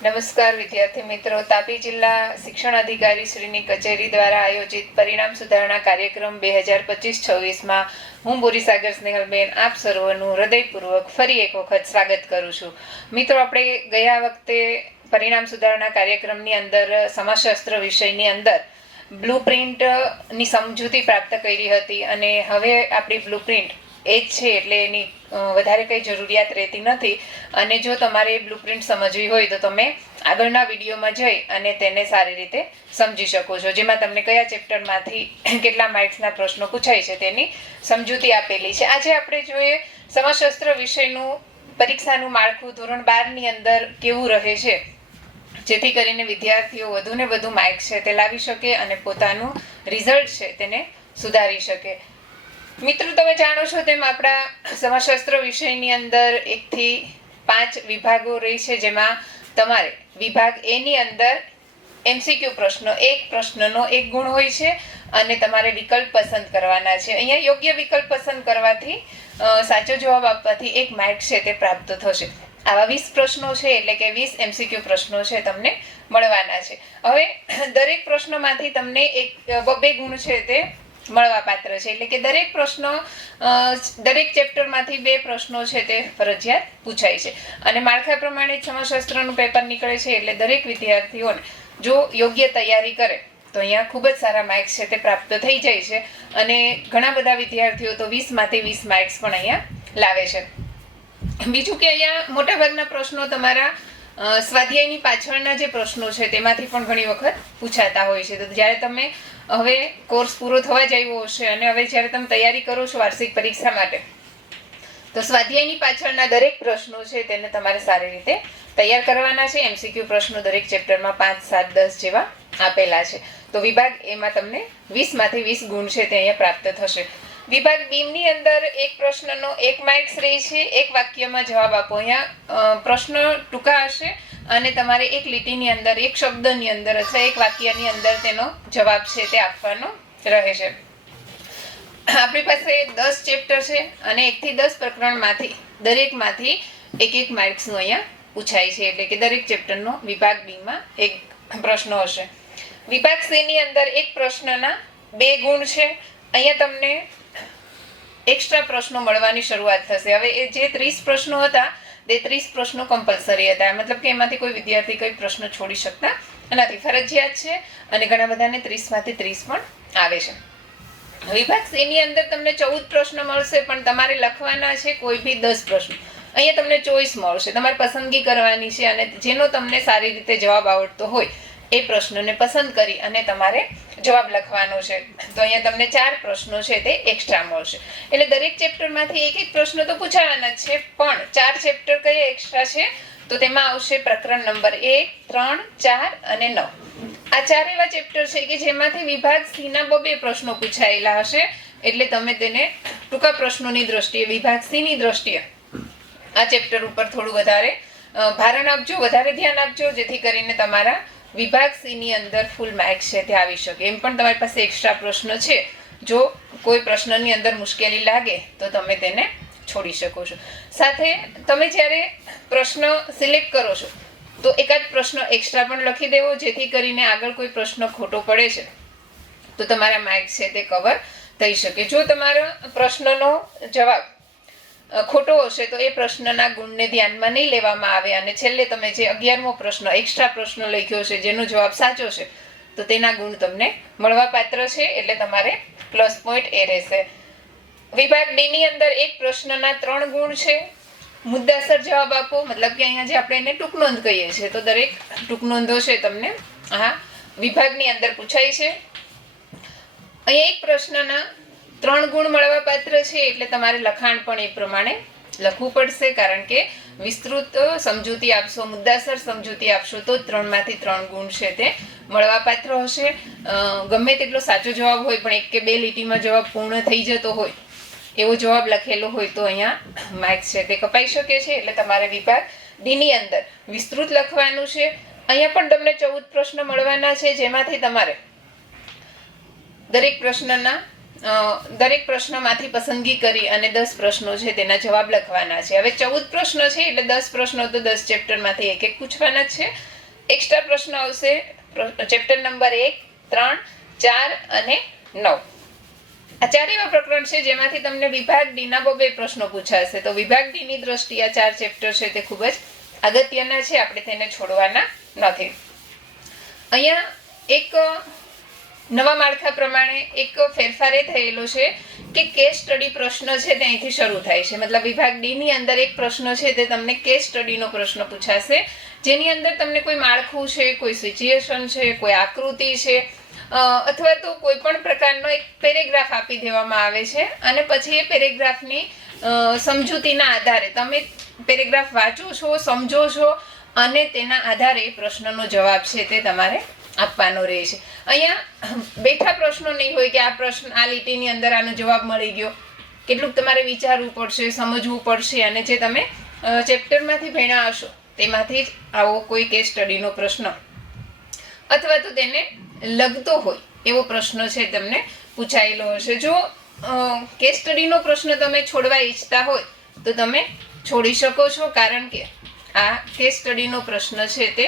નમસ્કાર વિદ્યાર્થી મિત્રો, તાપી જિલ્લા શિક્ષણ અધિકારી શ્રીની કચેરી દ્વારા આયોજિત પરિણામ સુધારણા કાર્યક્રમ 2025-26માં હું બોરીસાગર સ્નેહલબેન આપ સર્વનું હૃદયપૂર્વક ફરી એક વખત સ્વાગત કરું છું. મિત્રો, આપણે ગયા વખતે પરિણામ સુધારણા કાર્યક્રમની અંદર સમાજશાસ્ત્ર વિષયની અંદર બ્લુપ્રિન્ટની સમજૂતી પ્રાપ્ત કરી હતી અને હવે આપણી બ્લુપ્રિન્ટ એ જ છે એટલે એની વધારે કંઈ જરૂરિયાત રહેતી નથી. અને જો તમારે એ બ્લુપ્રિન્ટ સમજવી હોય તો તમે આગળના વિડીયોમાં જઈ અને તેને સારી રીતે સમજી શકો છો, જેમાં તમને કયા ચેપ્ટરમાંથી કેટલા માર્ક્સના પ્રશ્નો પૂછાય છે તેની સમજૂતી આપેલી છે. આજે આપણે જોઈએ સમાજશાસ્ત્ર વિષયનું પરીક્ષાનું માળખું ધોરણ 12ની અંદર કેવું રહે છે, જેથી કરીને વિદ્યાર્થીઓ વધુને વધુ માર્ક્સ છે તે લાવી શકે અને પોતાનું રિઝલ્ટ છે તેને સુધારી શકે. મિત્રો, તમે જાણો છો તેમ આપણા સમાજશાસ્ત્ર વિષયની અંદર 1 થી 5 વિભાગો રહી છે, જેમાં તમારે વિભાગ એ ની અંદર MCQ પ્રશ્નો, એક પ્રશ્નનો 1 ગુણ હોય છે અને તમારે વિકલ્પ પસંદ કરવાના છે. અહીંયા યોગ્ય વિકલ્પ પસંદ કરવાથી સાચો જવાબ આપવાથી 1 માર્ક છે તે પ્રાપ્ત થશે. આવા 20 પ્રશ્નો છે એટલે કે 20 MCQ પ્રશ્નો છે તમને મળવાના છે. હવે દરેક પ્રશ્નોમાંથી તમને 2 ગુણ છે તે મળવા પાત્ર છે, એટલે કે દરેક ચેપ્ટરમાંથી 2 પ્રશ્નો છે તે ફરજિયાત પૂછાય છે. અને માળખા પ્રમાણે સમાજશાસ્ત્રનું પેપર નીકળે છે એટલે દરેક વિદ્યાર્થીઓને જો યોગ્ય તૈયારી કરે તો અહીંયા ખૂબ જ સારા માર્ક્સ છે તે પ્રાપ્ત થઈ જાય છે. અને ઘણા બધા વિદ્યાર્થીઓ તો 20માંથી 20 માર્ક્સ પણ અહીંયા લાવે છે. બીજું કે અહીંયા મોટાભાગના પ્રશ્નો તમારા સ્વાધ્યાયની પાછળના જે પ્રશ્નો છે તેમાંથી પણ ઘણી વખત પૂછાતા હોય છે. તો જ્યારે તમે હવે કોર્સ પૂરો થવા જ આવ્યો હશે અને હવે જ્યારે તમે તૈયારી કરો છો વાર્ષિક પરીક્ષા માટે, તો સ્વાધ્યાયની પાછળના દરેક પ્રશ્નો છે તેને તમારે સારી રીતે તૈયાર કરવાના છે. MCQ પ્રશ્નો દરેક ચેપ્ટરમાં 5, 7, 10 જેવા આપેલા છે. તો વિભાગ એમાં તમને 20માંથી 20 ગુણ છે તે અહીંયા પ્રાપ્ત થશે. વિભાગ બી ની અંદર એક પ્રશ્નનો 1 માર્ક્સ રહે છે. એક વાક્યમાં જવાબ આપો. અહીંયા પ્રશ્ન ટૂંકા હશે અને તમારે એક લીટીની અંદર, એક શબ્દની અંદર અથવા એક વાક્યની અંદર તેનો જવાબ છે તે આપવાનો રહે છે. આપણી પાસે 10 ચેપ્ટર છે અને 1 થી 10 પ્રકરણમાંથી દરેકમાંથી 1 માર્ક્સનું અહીંયા પૂછાય છે, એટલે કે દરેક ચેપ્ટરનો વિભાગ બી માં 1 પ્રશ્ન હશે. વિભાગ સી ની અંદર એક પ્રશ્નના 2 ગુણ છે. અહીંયા તમને એક્સ્ટ્રા પ્રશ્નો મળવાની શરૂઆત થશે. હવે એ જે 30 પ્રશ્નો હતા તે 30 પ્રશ્નો કમ્પલસરી હતા, મતલબ કે એમાંથી કોઈ વિદ્યાર્થી કોઈ પ્રશ્ન છોડી શકતા નથી, ફરજિયાત છે. અને ઘણા બધાને 30માંથી 30 પણ આવે છે. વિભાગ સી ની અંદર તમને 14 પ્રશ્ન મળશે, પણ તમારે લખવાના છે કોઈ બી 10 પ્રશ્નો. અહીંયા તમને ચોઈસ મળશે, તમારે પસંદગી કરવાની છે અને જેનો તમને સારી રીતે જવાબ આવડતો હોય એ પ્રશ્નને પસંદ કરી અને તમારે જવાબ લખવાનો છે. તો અહીંયા તમને 4 પ્રશ્નો છે તે એક્સ્ટ્રા મળશે. એટલે દરેક ચેપ્ટરમાંથી 1 પ્રશ્ન તો પૂછાવાના જ છે, પણ 4 ચેપ્ટર કયા એક્સ્ટ્રા છે તો તેમાં આવશે પ્રકરણ નંબર 1, 3, 4 અને 9. આ 4 એવા ચેપ્ટર છે કે જેમાંથી વિભાગ સી ના 2 પ્રશ્નો પૂછાયેલા હશે, એટલે તમે તેને ટૂંકા પ્રશ્નોની દ્રષ્ટિએ, વિભાગ સી ની દ્રષ્ટિએ આ ચેપ્ટર ઉપર થોડું વધારે ભારણ આપજો, વધારે ધ્યાન આપજો, જેથી કરીને તમારા વિભાગ સી ની અંદર ફૂલ માર્ક્સ છે તે આવી શકે. એમ પણ તમારી પાસે એક્સ્ટ્રા પ્રશ્ન છે, જો કોઈ પ્રશ્નની અંદર મુશ્કેલી લાગે તો તમે તેને છોડી શકો છો. સાથે તમે જ્યારે પ્રશ્ન સિલેક્ટ કરો છો તો એકાદ પ્રશ્ન એક્સ્ટ્રા પણ લખી દેવો, જેથી કરીને આગળ કોઈ પ્રશ્ન ખોટો પડે છે તો તમારા માર્ક્સ છે તે કવર થઈ શકે. જો તમારા પ્રશ્નનો જવાબ ખોટો હશે તો એ પ્રશ્નના ગુણને ધ્યાનમાં નહીં લેવામાં આવે અને છેલ્લે તમે જે 11મો પ્રશ્ન, એક્સ્ટ્રા પ્રશ્ન લખ્યો છે જેનો જવાબ સાચો છે તો તેના ગુણ તમને મળવા પાત્ર છે, એટલે તમારે પ્લસ પોઈન્ટ એ રહેશે. વિભાગ ડી ની અંદર એક પ્રશ્નના 3 ગુણ છે. મુદ્દાસર જવાબ આપો, મતલબ કે અહીંયા જે આપણે એને ટૂંક નોંધ કહીએ છીએ, તો દરેક ટૂંક નોંધો છે તમને આ વિભાગની અંદર પૂછાય છે. અહીંયા એક પ્રશ્નના 3 ગુણ મળવા પાત્ર છે, એટલે તમારે લખાણ પણ એ પ્રમાણે લખવું પડશે, કારણ કે વિસ્તૃત સમજૂતી આપશો, મુદ્દાસર સમજૂતી આપશો તો 3માંથી 3 ગુણ છે તે મળવા પાત્ર હશે. ગમે તેટલો સાચો જવાબ હોય પણ 1 કે 2 લીટીમાં જવાબ પૂર્ણ થઈ જતો હોય એવો જવાબ લખેલો હોય તો અહીંયા માર્ક્સ છે તે કપાઈ શકે છે, એટલે તમારે વિભાગ ડી ની અંદર વિસ્તૃત લખવાનું છે. અહીંયા પણ તમને 14 પ્રશ્ન મળવાના છે, જેમાંથી તમારે દરેક પ્રશ્નના દરેક પ્રશ્નમાંથી પસંદગી કરી અને 10 પ્રશ્નો છે તેના જવાબ લખવાના છે. હવે 14 પ્રશ્નો છે એટલે 10 પ્રશ્નો તો 10 ચેપ્ટરમાંથી એક પૂછવાના જ છે. એક્સ્ટ્રા પ્રશ્નો આવશે ચેપ્ટર નંબર 1, 3, 4 અને 9. આ 4 એવા પ્રકરણ છે જેમાંથી તમને વિભાગ ડી ના 2 પ્રશ્નો પૂછાશે. તો વિભાગ ડી ની દ્રષ્ટિએ આ 4 ચેપ્ટર છે તે ખૂબ જ અગત્યના છે, આપણે તેને છોડવાના નથી. અહીંયા એક નવા માળખા પ્રમાણે એક ફેરફાર એ થયેલો છે કે કેસ સ્ટડી પ્રશ્ન છે તે અહીંથી શરૂ થાય છે. મતલબ વિભાગ ડી ની અંદર એક પ્રશ્ન છે તે તમને કેસ સ્ટડીનો પ્રશ્ન પૂછાશે, જેની અંદર તમને કોઈ માળખું છે, કોઈ સિચ્યુએશન છે, કોઈ આકૃતિ છે અથવા તો કોઈ પણ પ્રકારનો એક પેરેગ્રાફ આપી દેવામાં આવે છે અને પછી એ પેરેગ્રાફની સમજૂતીના આધારે તમે પેરેગ્રાફ વાંચો છો, સમજો છો અને તેના આધારે પ્રશ્નનો જવાબ છે તે તમારે આપવાનો રહે છે. અહીંયા બેઠા પ્રશ્નો નહીં હોય કે આ લીટીની અંદર આનો જવાબ મળી ગયો. કેટલુંક તમારે વિચારવું પડશે, સમજવું પડશે અને જે તમે ચેપ્ટરમાંથી ભણ્યા હશો તેમાંથી જ આવો કોઈ કેસ સ્ટડીનો પ્રશ્ન અથવા તો તેને લગતો હોય એવો પ્રશ્ન છે તમને પૂછાયેલો હશે. જો કેસ સ્ટડીનો પ્રશ્ન તમે છોડવા ઈચ્છતા હોય તો તમે છોડી શકો છો, કારણ કે આ કેસ સ્ટડીનો પ્રશ્ન છે તે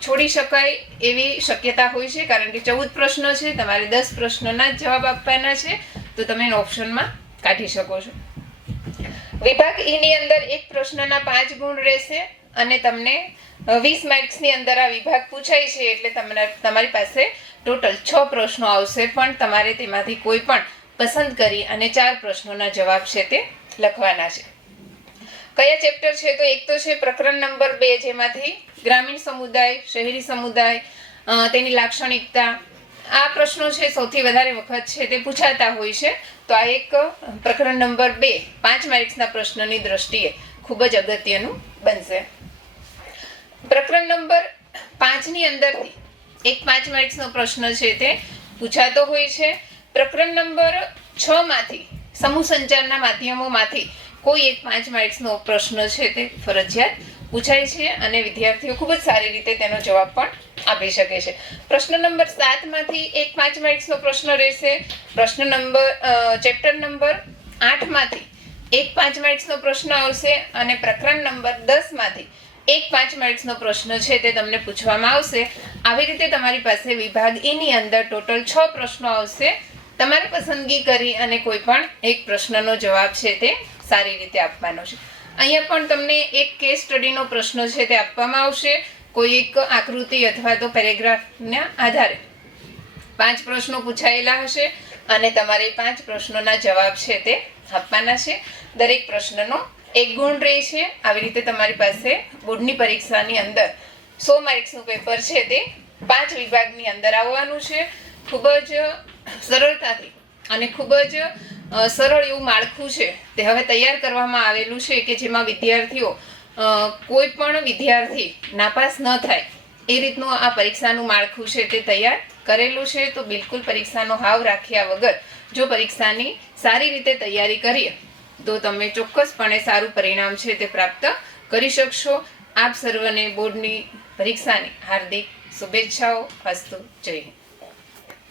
છોડી શકાય એવી શક્યતા હોય છે, કારણ કે 14 પ્રશ્નો છે, તમારે 10 પ્રશ્નોના જ જવાબ આપવાના છે, તો તમે એનો ઓપ્શનમાં કાઢી શકો છો. વિભાગ ઈ ની અંદર એક પ્રશ્નના 5 ગુણ રહેશે અને તમને 20 માર્ક્સની અંદર આ વિભાગ પૂછાય છે એટલે તમારી પાસે ટોટલ 6 પ્રશ્નો આવશે, પણ તમારે તેમાંથી કોઈ પણ પસંદ કરી અને 4 પ્રશ્નોના જવાબ છે તે લખવાના છે. કયા ચેપ્ટર છે? તો એક તો છે પ્રકરણ નંબર 2, જેમાંથી ગ્રામીણ સમુદાય, શહેરી સમુદાય, તેની લાક્ષણિકતા. આ પ્રશ્નો છે સૌથી વધારે વખત છે તે પૂછાતા હોય છે, તો આ એક પ્રકરણ નંબર 2 5 માર્ક્સના પ્રશ્નની દ્રષ્ટિએ ખૂબ જ અગત્યનું બનશે. પ્રકરણ નંબર 5 ની અંદરથી એક 5 માર્ક્સનો પ્રશ્ન છે તે પૂછાતો હોય છે. પ્રકરણ નંબર 6 માંથી સમૂહ સંચારના માધ્યમોમાંથી કોઈ એક 5 માર્ક્સનો પ્રશ્ન છે તે ફરજિયાત પૂછાય છે અને વિદ્યાર્થીઓ ખૂબ જ સારી રીતે તેનો જવાબ પણ આપી શકે છે. પ્રશ્ન નંબર 7 માંથી એક 5 માર્ક્સનો પ્રશ્ન રહેશે. ચેપ્ટર નંબર 8 માંથી એક 5 માર્ક્સનો પ્રશ્ન આવશે અને પ્રકરણ નંબર 10 માંથી એક 5 માર્ક્સનો પ્રશ્ન છે તે તમને પૂછવામાં આવશે. આવી રીતે તમારી પાસે વિભાગ ઈ ની અંદર ટોટલ 6 પ્રશ્નો આવશે. તમારે પસંદગી કરી અને કોઈ પણ એક પ્રશ્નનો જવાબ છે તે સારી રીતે આપવાનો છે. અહીંયા પણ તમને એક કેસ સ્ટડીનો પ્રશ્ન છે તે આપવામાં આવશે. કોઈ એક આકૃતિ અથવા તો પેરેગ્રાફના આધારે 5 પ્રશ્નો પૂછાયેલા હશે અને તમારે 5 પ્રશ્નોના જવાબ છે તે આપવાના છે. દરેક પ્રશ્નનો 1 ગુણ રહે છે. આવી રીતે તમારી પાસે બોર્ડની પરીક્ષાની અંદર 100 માર્ક્સનું પેપર છે તે 5 વિભાગની અંદર આવવાનું છે. ખૂબ જ સરળતાથી અને ખૂબ જ સરળ એવું માળખું છે તે હવે તૈયાર કરવામાં આવેલું છે કે જેમાં વિદ્યાર્થીઓ કોઈ પણ વિદ્યાર્થી નાપાસ ન થાય એ રીતનું આ પરીક્ષાનું માળખું છે તે તૈયાર કરેલું છે. તો બિલકુલ પરીક્ષાનો હાવ રાખ્યા વગર જો પરીક્ષાની સારી રીતે તૈયારી કરીએ તો તમે ચોક્કસપણે સારું પરિણામ છે તે પ્રાપ્ત કરી શકશો. આપ સર્વને બોર્ડની પરીક્ષાની હાર્દિક શુભેચ્છાઓ. અસ્તુ. જય હિન્દ.